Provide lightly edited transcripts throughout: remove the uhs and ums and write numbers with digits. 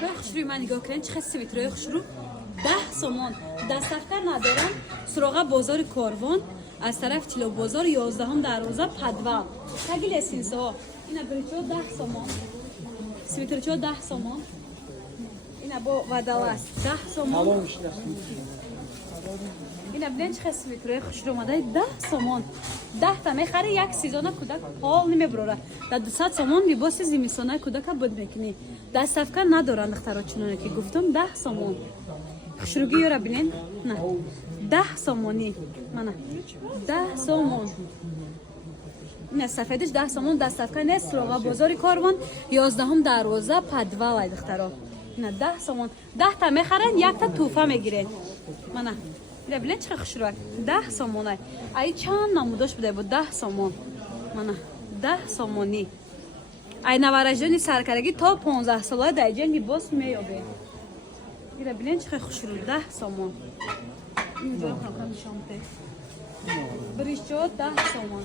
سویترهای خوشروی من نگاه کنین چقدر سویترهای خوشرو 10 سومون دستافکار ندارن سراغ بازار کاروان از طرف تیلو بازار 11 دروازه پدوام تگی لسینسا اینا بریچو 10 سومون سویترچو 10 سومون اینا با ودلاس 10 سومون اینا ببین چه سویترهای خوش رو اومده 10 سومون 10 تا میخره یک سیزونه کودک حال نمیبره در 200 سومون لباس زمستانه کودک بود میکنی دستافکار ندارن دخترا چونونه که گفتم 10 سومون خوشروگی رو ببینین نه 10 سومونی منه 10 سومون نه سفیدش 10 سومون دستافکار نیست سراغ بازار کاروان 11 دروازه پدوال دخترا نه 10 سومون 10 تا میخرن یک تا توفه میگیرن منه ببین چه خوشروک 10 سومونه ای چند نموداش بوده بود 10 سومون منه 10 سومونی ای نوارجانی سرکارگی تا 15 ساله دایجن لباس میابه ببین چه خوشرو 10 سومون اینجا هم شامته بریشو 10 سومون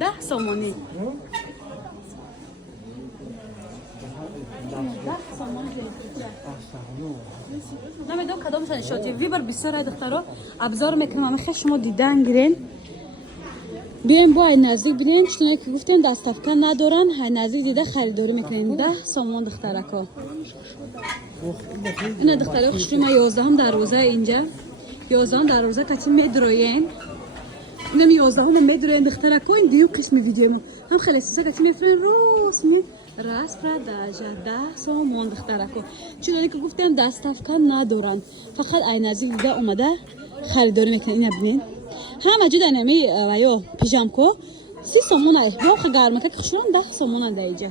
10 سومونی 10 سومون نمیدونم کدامشان شد ویبر بسیار دخترا ابزار میکنم خیلی شما دیدن گیرین بیاین با این نزدیک ببینین چطوری که گفتیم دستافکار ندارن های نزدیک دیده خریداری میکنین 10 سومون دخترکا این دخترا خوشی ما 11 دروازه اینجا 11 دروازه کتی میدروین اینم 11 میدروین دخترکا این دیو قسم ویدیو هم خیلی سیسا کتی میفرین رسمی راست پرداجه 10 سومون دخترکا چطوری که گفتیم دستافکار ندارن فقط این نزدیک دیده اومده خریداری میکنین اینا ببینین همه جدا نمی و یا پیژامکو 30 سومون است. واقعا گرمه که خشون 10 سومون دایجه.